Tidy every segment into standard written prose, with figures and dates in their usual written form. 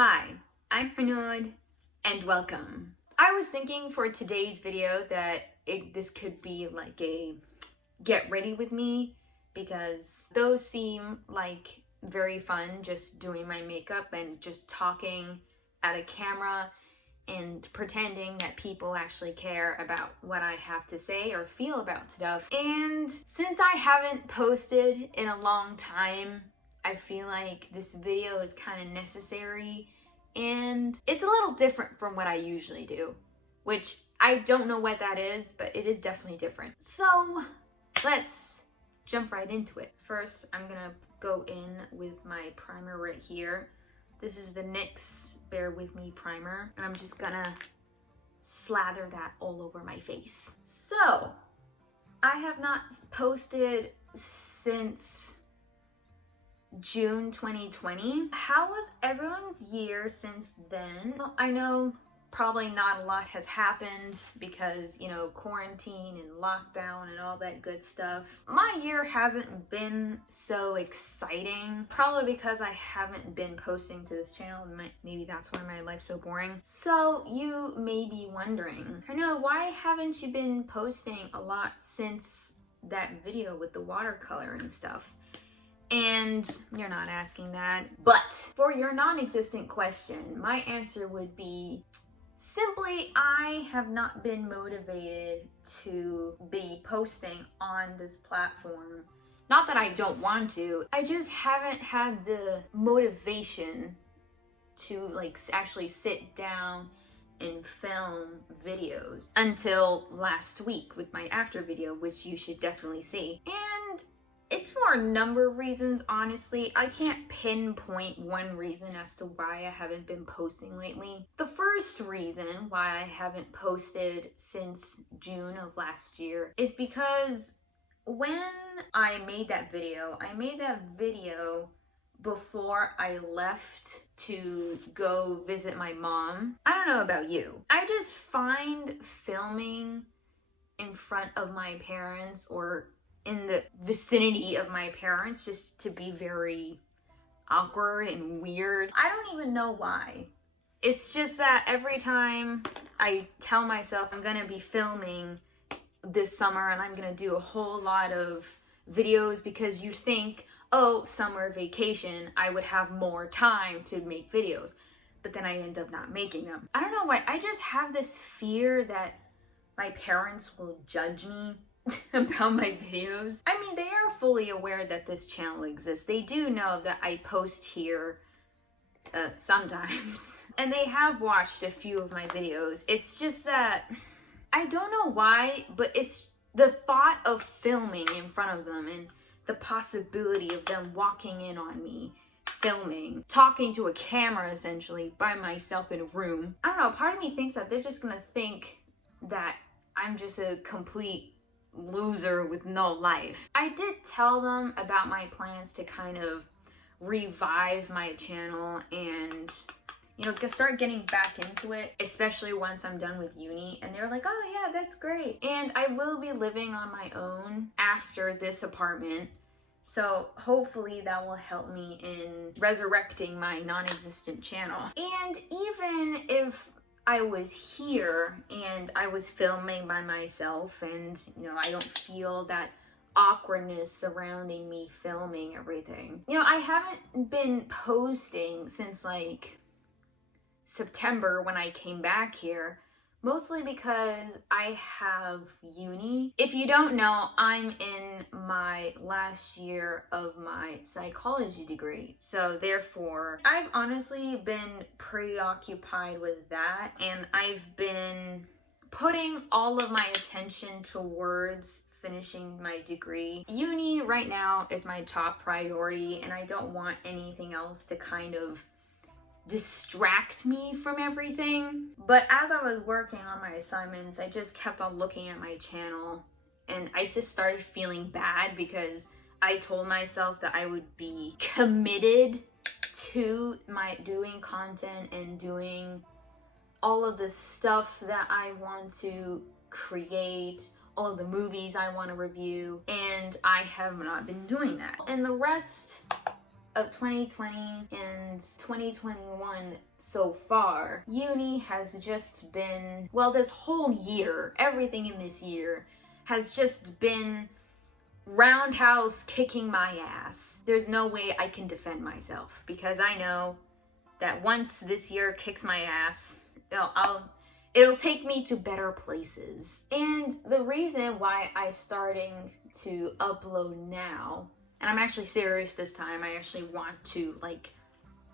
Hi, I'm Huda and welcome. I was thinking for today's video that this could be like a get ready with me because those seem like very fun, just doing my makeup and just talking at a camera and pretending that people actually care about what I have to say or feel about stuff. And since I haven't posted in a long time, I feel like this video is kind of necessary and it's a little different from what I usually do, which I don't know what that is, but it is definitely different. So let's jump right into it. First, I'm gonna go in with my primer right here. This is the NYX Bear With Me primer, and I'm just gonna slather that all over my face. So, I have not posted since June 2020. How was everyone's year since then? Well, I know probably not a lot has happened because, you know, quarantine and lockdown and all that good stuff. My year hasn't been so exciting, probably because I haven't been posting to this channel. Maybe that's why my life's so boring. So you may be wondering, I know, why haven't you been posting a lot since that video with the watercolor and stuff? And you're not asking that. But for your non-existent question, my answer would be simply, I have not been motivated to be posting on this platform. Not that I don't want to, I just haven't had the motivation to like actually sit down and film videos until last week with my after video, which you should definitely see. And it's for a number of reasons, honestly. I can't pinpoint one reason as to why I haven't been posting lately. The first reason why I haven't posted since June of last year is because when I made that video before I left to go visit my mom. I don't know about you. I just find filming in front of my parents or in the vicinity of my parents just to be very awkward and weird. I don't even know why. It's just that every time I tell myself I'm gonna be filming this summer and I'm gonna do a whole lot of videos because you think, oh, summer vacation, I would have more time to make videos. But then I end up not making them. I don't know why. I just have this fear that my parents will judge me about my videos. I mean, they are fully aware that this channel exists. They do know that I post here sometimes. And they have watched a few of my videos. It's just that, I don't know why, but it's the thought of filming in front of them and the possibility of them walking in on me, filming, talking to a camera essentially by myself in a room. I don't know, part of me thinks that they're just gonna think that I'm just a complete loser with no life. I did tell them about my plans to kind of revive my channel and, you know, start getting back into it, especially once I'm done with uni. And they're like, oh yeah, that's great. And I will be living on my own after this apartment. So hopefully that will help me in resurrecting my non-existent channel. And even if I was here and I was filming by myself and, you know, I don't feel that awkwardness surrounding me filming everything. You know, I haven't been posting since like September when I came back here, mostly because I have uni. If you don't know, I'm in my last year of my psychology degree. So therefore, I've honestly been preoccupied with that, and I've been putting all of my attention towards finishing my degree. Uni right now is my top priority, and I don't want anything else to kind of distract me from everything. But as I was working on my assignments, I just kept on looking at my channel and I just started feeling bad because I told myself that I would be committed to my doing content and doing all of the stuff that I want to create, all of the movies I want to review, and I have not been doing that. And the rest of 2020 and 2021 so far, uni has just been, well, this whole year, everything in this year has just been roundhouse kicking my ass. There's no way I can defend myself because I know that once this year kicks my ass, it'll take me to better places. And the reason why I'm starting to upload now, and I'm actually serious this time, I actually want to like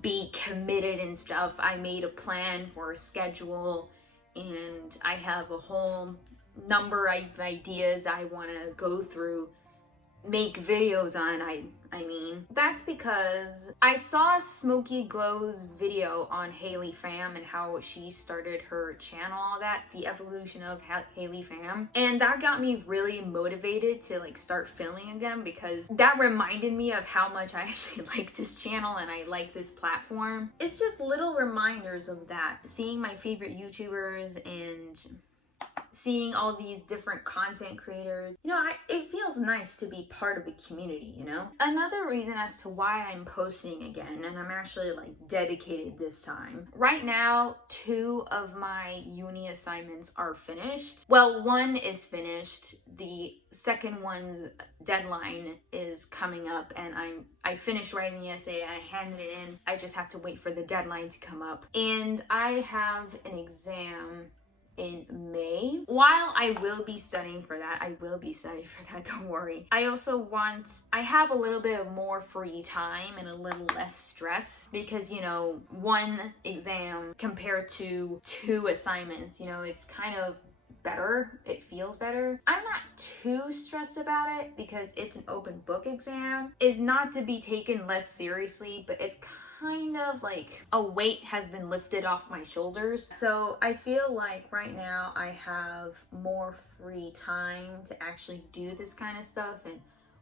be committed and stuff. I made a plan for a schedule and I have a whole number of ideas I want to go through, make videos on. I mean, that's because I saw Smoky Glow's video on Haley Pham and how she started her channel, all that, the evolution of Haley Pham, and that got me really motivated to like start filming again because that reminded me of how much I actually like this channel and I like this platform. It's just little reminders of that, seeing my favorite YouTubers and seeing all these different content creators. You know, it feels nice to be part of a community, you know? Another reason as to why I'm posting again, and I'm actually like dedicated this time. Right now, 2 of my uni assignments are finished. Well, 1 is finished. The second one's deadline is coming up and I finished writing the essay, I handed it in. I just have to wait for the deadline to come up. And I have an exam in May. While I will be studying for that, don't worry. I have a little bit of more free time and a little less stress because, you know, 1 exam compared to 2 assignments, you know, it's kind of better. It feels better. I'm not too stressed about it because it's an open book exam. It's not to be taken less seriously, but it's kind of like a weight has been lifted off my shoulders. So I feel like right now I have more free time to actually do this kind of stuff and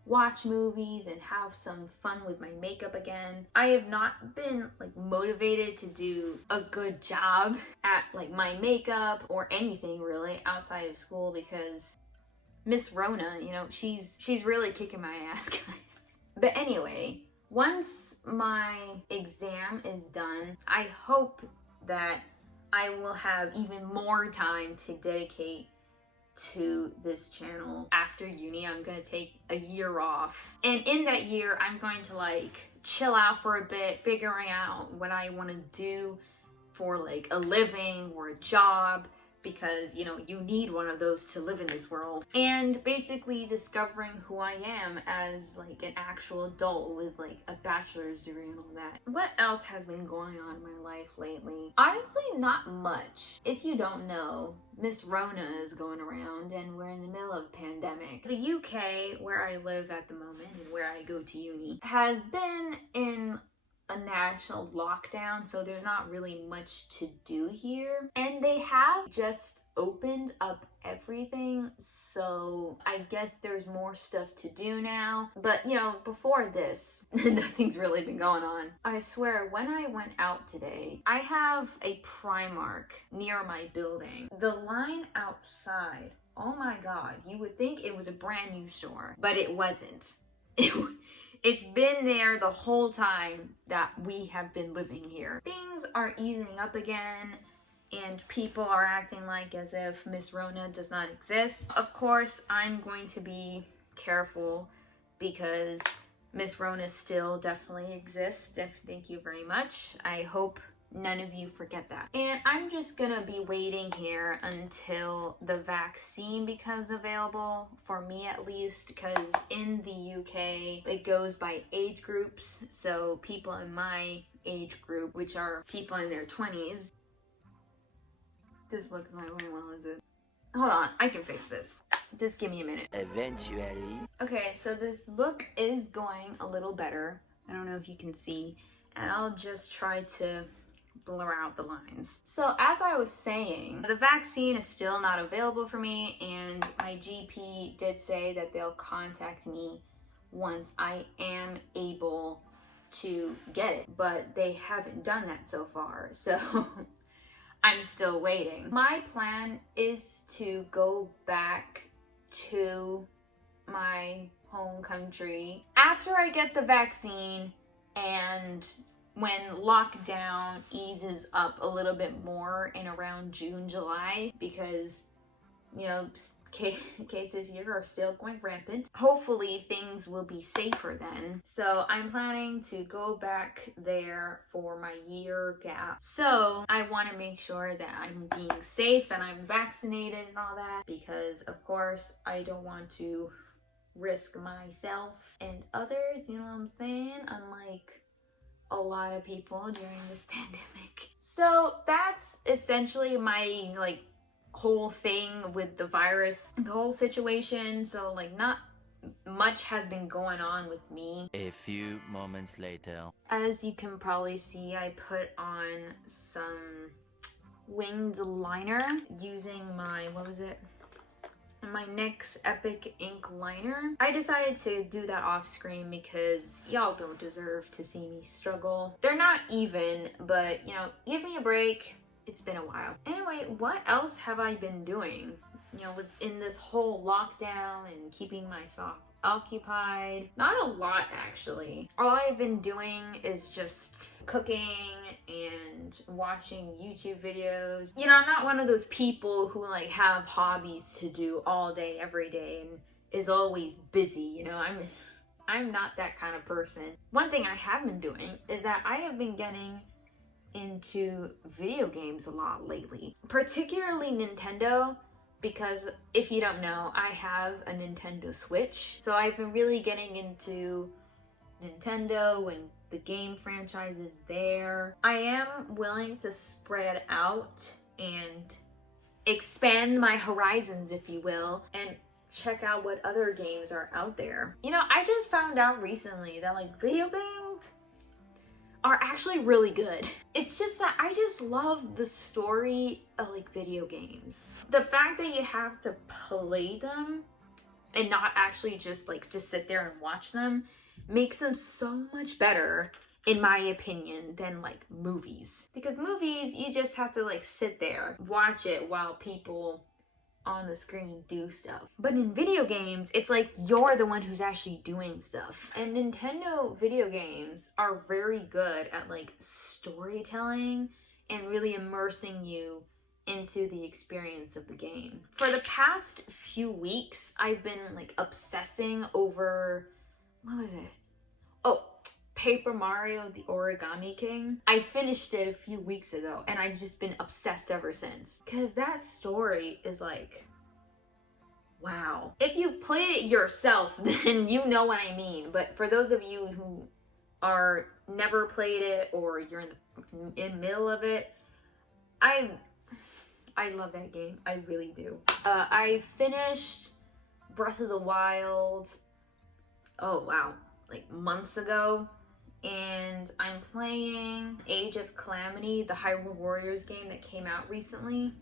watch movies and have some fun with my makeup again. I have not been like motivated to do a good job at like my makeup or anything really outside of school because Miss Rona, you know, she's really kicking my ass, guys. But anyway, once my exam is done, I hope that I will have even more time to dedicate to this channel. After uni, I'm gonna take a year off. And in that year, I'm going to like chill out for a bit, figuring out what I want to do for like a living or a job, because, you know, you need one of those to live in this world. And basically discovering who I am as like an actual adult with like a bachelor's degree and all that. What else has been going on in my life lately? Honestly, not much. If you don't know, Miss Rona is going around and we're in the middle of a pandemic. The UK, where I live at the moment and where I go to uni, has been in a national lockdown, so there's not really much to do here. And they have just opened up everything, so I guess there's more stuff to do now. But, you know, before this, nothing's really been going on. I swear, when I went out today, I have a Primark near my building. The line outside, oh my god, you would think it was a brand new store, but it wasn't. It's been there the whole time that we have been living here. Things are easing up again and people are acting like as if Miss Rona does not exist. Of course, I'm going to be careful because Miss Rona still definitely exists. Thank you very much. I hope none of you forget that. And I'm just gonna be waiting here until the vaccine becomes available, for me at least, because in the UK it goes by age groups. So people in my age group, which are people in their 20s, this looks not going well, is it? Hold on, I can fix this. Just give me a minute. Eventually. Okay, so this look is going a little better. I don't know if you can see, and I'll just try to blur out the lines. So as I was saying, the vaccine is still not available for me, and my GP did say that they'll contact me once I am able to get it, but they haven't done that so far, so I'm still waiting. My plan is to go back to my home country after I get the vaccine And when lockdown eases up a little bit more in around June, July, because, you know, cases here are still going rampant. Hopefully things will be safer then. So I'm planning to go back there for my year gap. So I want to make sure that I'm being safe and I'm vaccinated and all that, because of course I don't want to risk myself and others, you know what I'm saying? Unlike a lot of people during this pandemic. So that's essentially my like whole thing with the virus, the whole situation. So like not much has been going on with me. A few moments later. As you can probably see, I put on some winged liner using my, what was it? My NYX Epic Ink Liner. I decided to do that off screen because y'all don't deserve to see me struggle. They're not even, but you know, give me a break. It's been a while. Anyway, what else have I been doing? You know, in this whole lockdown and keeping myself occupied? Not a lot, actually. All I've been doing is just cooking and watching YouTube videos. You know, I'm not one of those people who like have hobbies to do all day, every day, and is always busy. You know, I'm not that kind of person. One thing I have been doing is that I have been getting into video games a lot lately, particularly Nintendo, because if you don't know, I have a Nintendo Switch. So I've been really getting into Nintendo and the game franchises there. I am willing to spread out and expand my horizons, if you will, and check out what other games are out there. You know, I just found out recently that like video games are actually really good. It's just that I just love the story of like video games. The fact that you have to play them and not actually just like to sit there and watch them makes them so much better, in my opinion, than like movies. Because movies, you just have to like sit there, watch it while people on the screen do stuff. But in video games, it's like you're the one who's actually doing stuff. And Nintendo video games are very good at like storytelling and really immersing you into the experience of the game. For the past few weeks, I've been like obsessing over, what was it? Oh, Paper Mario the Origami King. I finished it a few weeks ago and I've just been obsessed ever since. Because that story is like, wow. If you've played it yourself, then you know what I mean. But for those of you who are never played it or you're in the middle of it, I love that game. I really do. I finished Breath of the Wild, oh wow, like months ago. And I'm playing Age of Calamity, the Hyrule Warriors game that came out recently.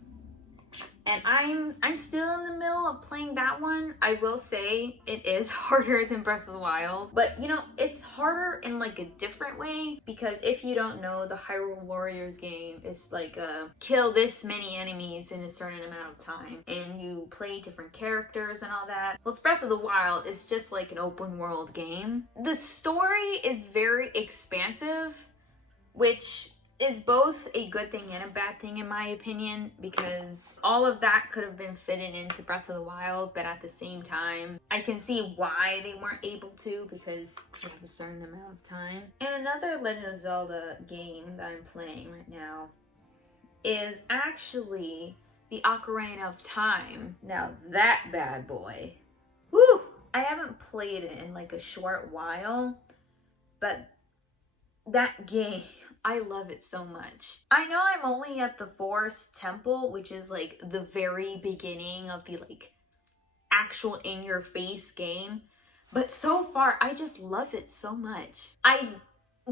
And I'm still in the middle of playing that one. I will say it is harder than Breath of the Wild, but you know, it's harder in like a different way, because if you don't know, the Hyrule Warriors game is like kill this many enemies in a certain amount of time, and you play different characters and all that. Well, Breath of the Wild is just like an open world game. The story is very expansive, which is both a good thing and a bad thing in my opinion, because all of that could have been fitted into Breath of the Wild, but at the same time, I can see why they weren't able to, because they have a certain amount of time. And another Legend of Zelda game that I'm playing right now is actually the Ocarina of Time. Now that bad boy, woo! I haven't played it in like a short while, but that game, I love it so much. I know I'm only at the Forest Temple, which is like the very beginning of the like actual in-your-face game, but so far I just love it so much. I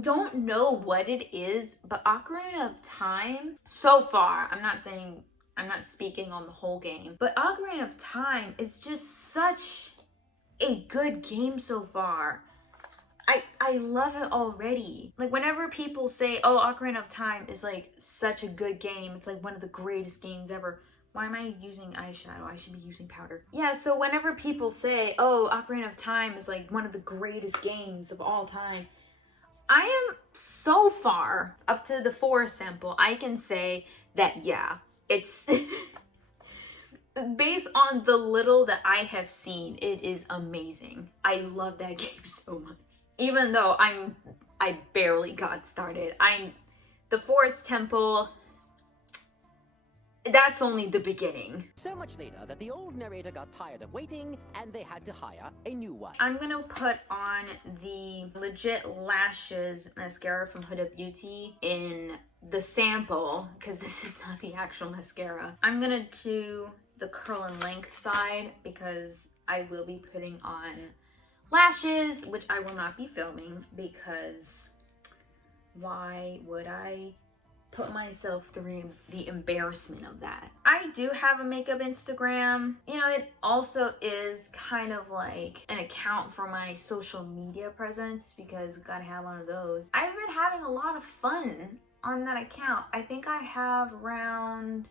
don't know what it is, but Ocarina of Time, so far, I'm not speaking on the whole game, but Ocarina of Time is just such a good game so far. I love it already. Like whenever people say, oh, Ocarina of Time is like such a good game, it's like one of the greatest games ever. Why am I using eyeshadow? I should be using powder. Yeah, so whenever people say, oh, Ocarina of Time is like one of the greatest games of all time, I am so far up to the 4 sample, I can say that yeah, it's based on the little that I have seen, it is amazing. I love that game so much. Even though I barely got started. The Forest Temple, that's only the beginning. So much later that the old narrator got tired of waiting and they had to hire a new one. I'm gonna put on the Legit Lashes mascara from Huda Beauty in the sample, because this is not the actual mascara. I'm gonna do the curl and length side because I will be putting on lashes, which I will not be filming because why would I put myself through the embarrassment of that? I do have a makeup Instagram. You know, it also is kind of like an account for my social media presence because gotta have one of those. I've been having a lot of fun on that account. I think I have around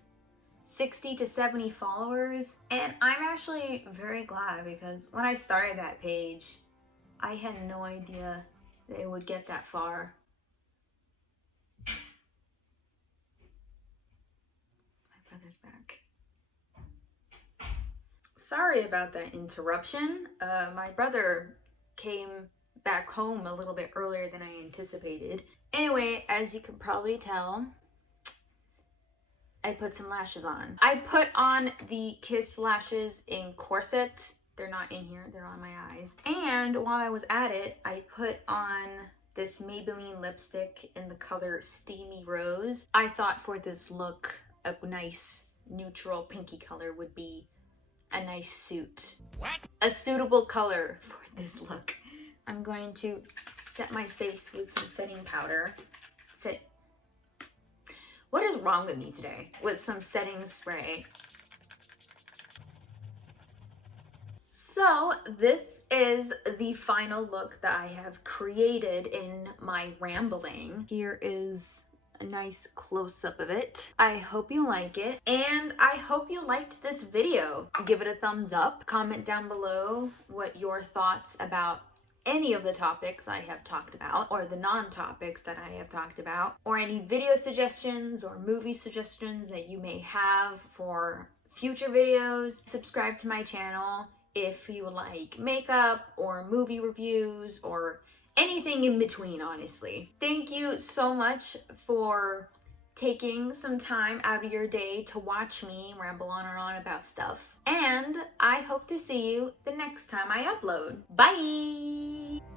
60 to 70 followers, and I'm actually very glad because when I started that page, I had no idea that it would get that far. My brother's back. Sorry about that interruption. My brother came back home a little bit earlier than I anticipated. Anyway, as you can probably tell, I put some lashes on. I put on the Kiss lashes in Corset. They're not in here, they're on my eyes. And while I was at it, I put on this Maybelline lipstick in the color Steamy Rose. I thought for this look, a nice neutral pinky color would be a nice suit. What? A suitable color for this look. I'm going to set my face with some setting powder. What is wrong with me today? With some setting spray. So this is the final look that I have created in my rambling. Here is a nice close-up of it. I hope you like it, and I hope you liked this video. Give it a thumbs up. Comment down below what your thoughts about any of the topics I have talked about, or the non-topics that I have talked about, or any video suggestions or movie suggestions that you may have for future videos. Subscribe to my channel if you like makeup or movie reviews or anything in between, honestly. Thank you so much for taking some time out of your day to watch me ramble on and on about stuff. And I hope to see you the next time I upload. Bye!